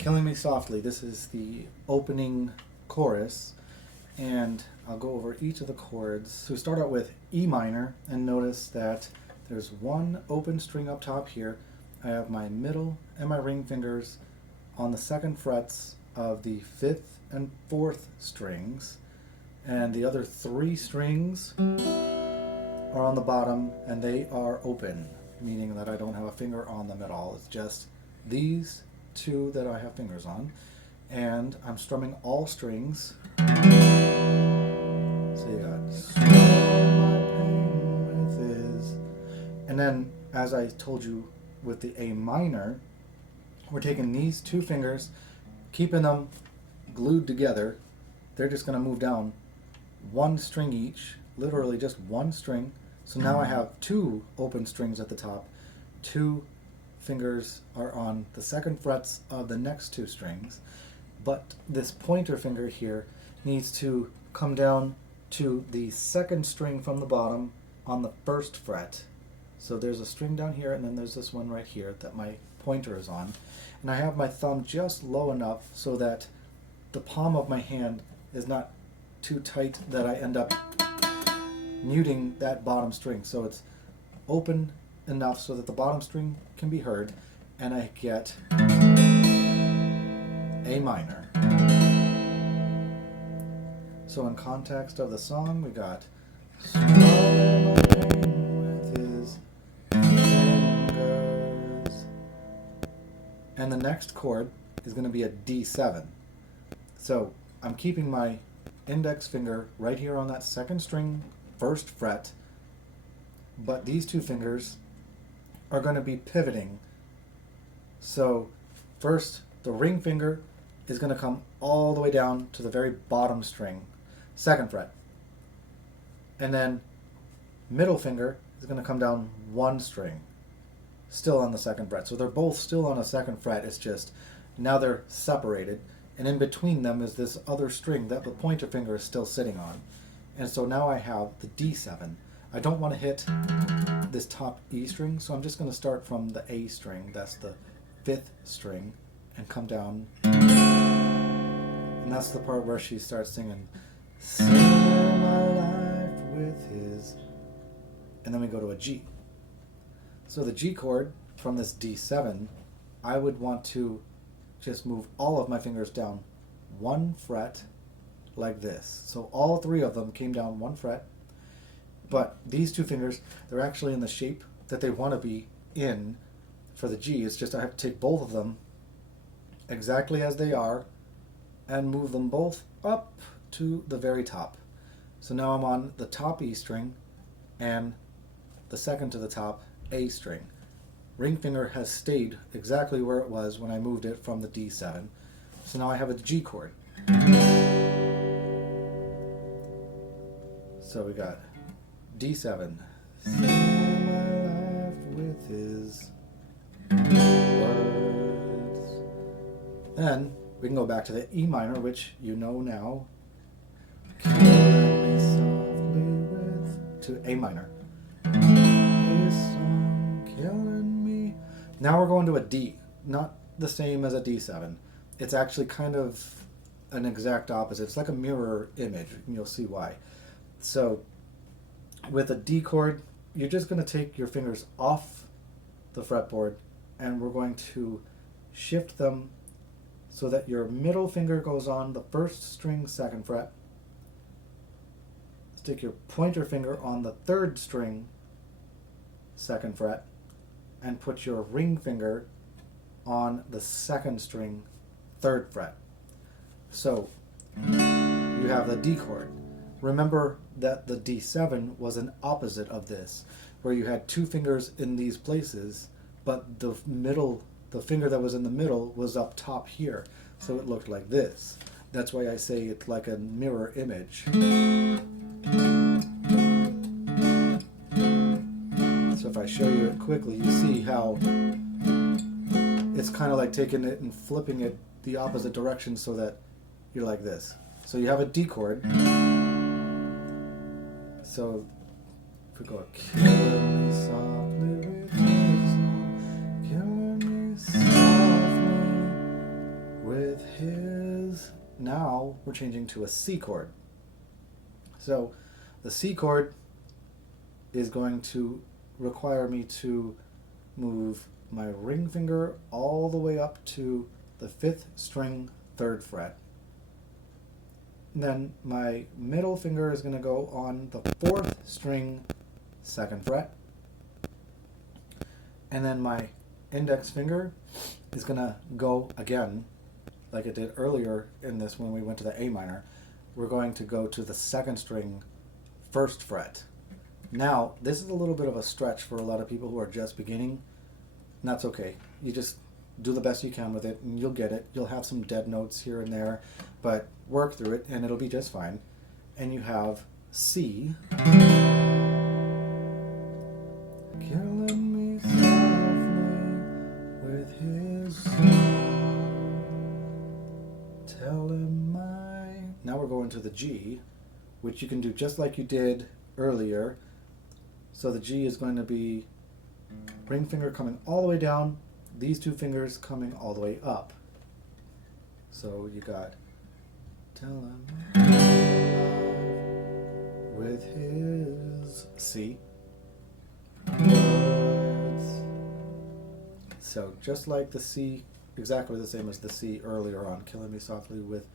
Killing Me Softly. This is the opening chorus, and I'll go over each of the chords. So we start out with E minor, and notice that there's one open string up top here. I have my middle and my ring fingers on the second frets of the 5th and 4th strings, and the other 3 strings are on the bottom, and they are open, meaning that I don't have a finger on them at all. It's just these 2 that I have fingers on, and I'm strumming all strings. So you got "Swallow my pain with his," and then, as I told you with the A minor, we're taking these 2 fingers, keeping them glued together. They're just going to move down 1 string each, literally just 1 string. So now I have 2 open strings at the top. 2 fingers are on the second frets of the next 2 strings, but this pointer finger here needs to come down to the second string from the bottom on the 1st fret. So there's a string down here, and then there's this one right here that my pointer is on, and I have my thumb just low enough so that the palm of my hand is not too tight that I end up muting that bottom string. So it's open enough so that the bottom string can be heard, and I get A minor. So in context of the song, we got "Swallow my pain with his fingers," and the next chord is going to be a D7. So I'm keeping my index finger right here on that second string, 1st fret, but these 2 fingers are going to be pivoting. So first, the ring finger is going to come all the way down to the very bottom string, 2nd fret, and then middle finger is going to come down 1 string, still on the 2nd fret. So they're both still on a 2nd fret. It's just now they're separated, and in between them is this other string that the pointer finger is still sitting on. And so now I have the D7. I don't want to hit this top E string, so I'm just going to start from the A string, that's the 5th string, and come down. And that's the part where she starts singing, "Sing my life with his," and then we go to a G. So the G chord from this D7, I would want to just move all of my fingers down 1 fret like this. So all 3 of them came down 1 fret, but these 2 fingers, they're actually in the shape that they want to be in for the G. It's just I have to take both of them exactly as they are and move them both up to the very top. So now I'm on the top E string and the second to the top A string. Ring finger has stayed exactly where it was when I moved it from the D7. So now I have a G chord. So we got D7. Sing my life with his words. Then we can go back to the E minor, which you know now. Killing me softly with, to A minor. This song killing me. Now we're going to a D. Not the same as a D7. It's actually kind of an exact opposite. It's like a mirror image, and you'll see why. So with a D chord, you're just going to take your fingers off the fretboard, and we're going to shift them so that your middle finger goes on the 1st string, 2nd fret. Stick your pointer finger on the 3rd string, 2nd fret, and put your ring finger on the 2nd string, 3rd fret. So you have the D chord. Remember that the D7 was an opposite of this, where you had 2 fingers in these places, but the finger that was in the middle was up top here, so it looked like this. That's why I say it's like a mirror image. So if I show you it quickly, you see how it's kind of like taking it and flipping it the opposite direction so that you're like this. So you have a D chord. So if we go, killing me softly with his, killing me softly with his, now we're changing to a C chord. So the C chord is going to require me to move my ring finger all the way up to the 5th string 3rd fret. And then my middle finger is going to go on the 4th string 2nd fret. And then my index finger is going to go again, like it did earlier in this when we went to the A minor. We're going to go to the 2nd string 1st fret. Now, this is a little bit of a stretch for a lot of people who are just beginning, and that's okay. You just do the best you can with it, and you'll get it. You'll have some dead notes here and there, but work through it, and it'll be just fine. And you have C. Killing me softly with his song. Tell him my... Now we're going to the G, which you can do just like you did earlier. So the G is going to be ring finger coming all the way down, these two fingers coming all the way up. So you got tell him with his C. Chords. So just like the C, exactly the same as the C earlier on, killing me softly with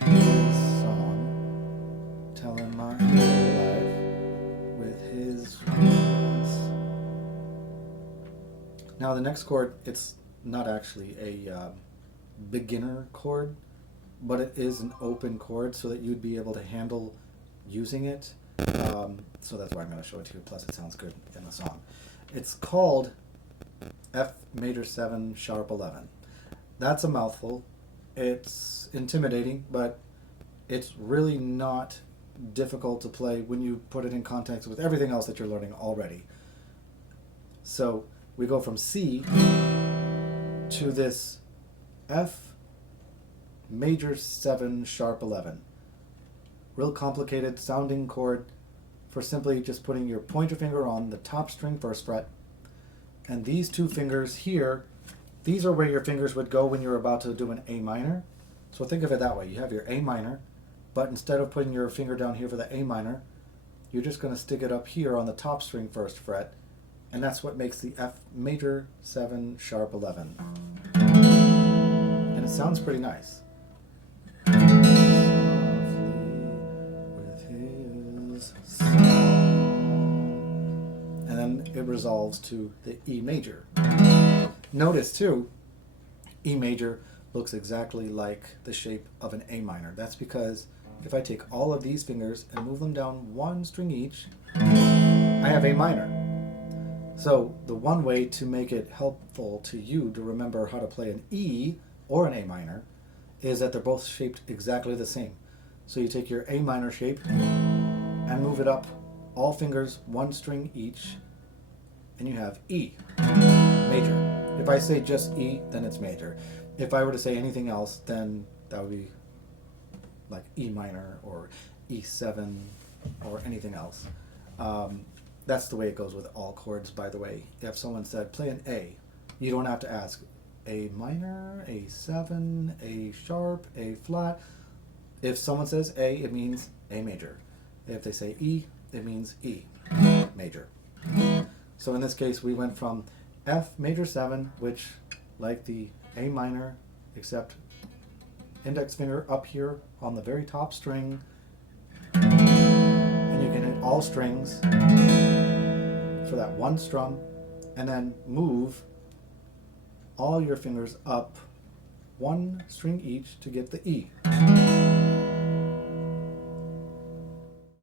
his song, telling my life with his words. Now the next chord, it's not actually a beginner chord, but it is an open chord so that you'd be able to handle using it. So that's why I'm going to show it to you, plus it sounds good in the song. It's called F major 7 sharp 11. That's a mouthful. It's intimidating, but it's really not difficult to play when you put it in context with everything else that you're learning already. So we go from C to this F major 7 sharp 11. Real complicated sounding chord for simply just putting your pointer finger on the top string 1st fret, and these two fingers here, these are where your fingers would go when you're about to do an A minor. So think of it that way. You have your A minor, but instead of putting your finger down here for the A minor, you're just going to stick it up here on the top string 1st fret, and that's what makes the F major 7 sharp 11. And it sounds pretty nice. And then it resolves to the E major. Notice too, E major looks exactly like the shape of an A minor. That's because if I take all of these fingers and move them down one string each, I have A minor. So the one way to make it helpful to you to remember how to play an E or an A minor is that they're both shaped exactly the same. So you take your A minor shape and move it up all fingers one string each, and you have E major. If I say just E, then it's major. If I were to say anything else, then that would be like E minor or E7 or anything else. That's the way it goes with all chords, by the way. If someone said play an A, you don't have to ask A minor, A7, A sharp, A flat. If someone says A, it means A major. If they say E, it means E major. So in this case, we went from F major 7, which, like the A minor, except index finger up here on the very top string, and you can hit all strings for that one strum, and then move all your fingers up one string each to get the E.